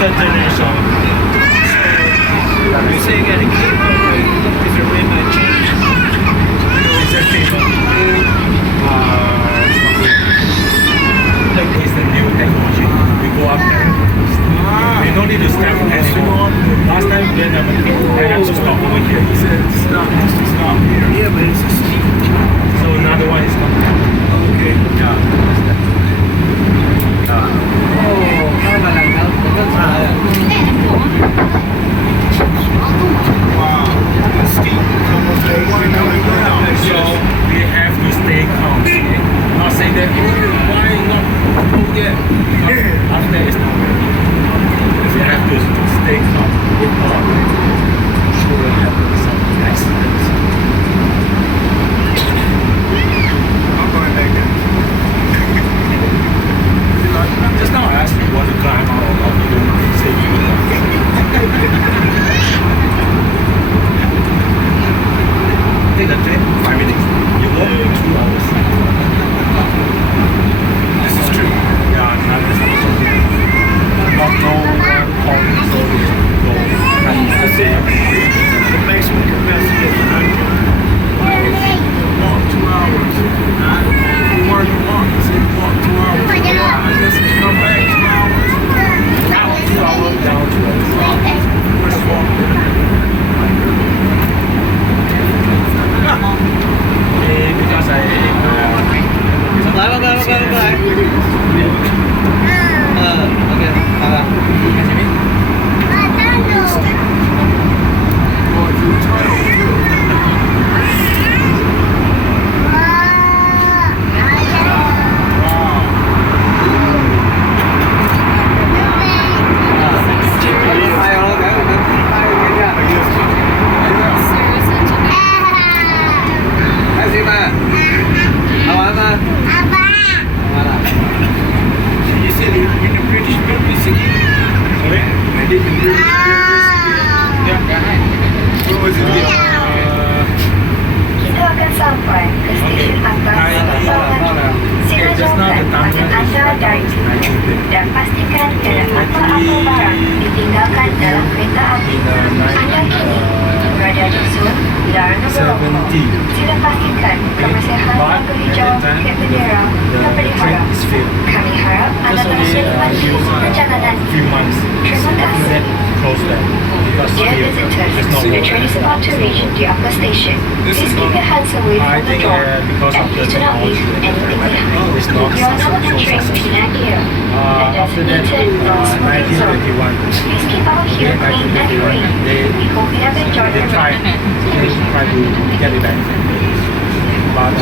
third generation. So you say you get a cable, if your rate might change, is there cable? Like it's the new technology. We go up there. We don't need to step anymore. Last time when I had to stop over here. He said stop here. Yeah, but it's steep. So another one is coming. Okay. Yeah. Wow. It's steep. So we have to stay calm. Not say that, why not go there? After it's not ready. You have to stay calm. So we have some accidents. I'm going back there. Just now I asked you what to climb out of the room. Say you take the train 5 minutes. You walk 2 hours. This is true. Yeah, not this is not no point so we go. I say the maximum capacity is 100. Walk 2 hours. Where you walk, you say walk 2 hours. I just come back 2 hours. Out 2 hours down to us. Where's the walk? Because I dan pastikan tidak apa-apa barang ditinggalkan dalam kereta api. Anda kini berada di zon larangan merokok. Sila pastikan kebersihan lampu hijau dan bendera terpelihara. Kami harap anda berhasil menikmati perjalanan. Terima kasih. Dear visitors, the train is about to reach the upper station. Please keep your hands away from the door and please do not leave anything behind. You are now on the train to Nigeria. The designated non-smoking zone. Please keep out here clean and free. We hope you have enjoyed your ride. Try to get it back. But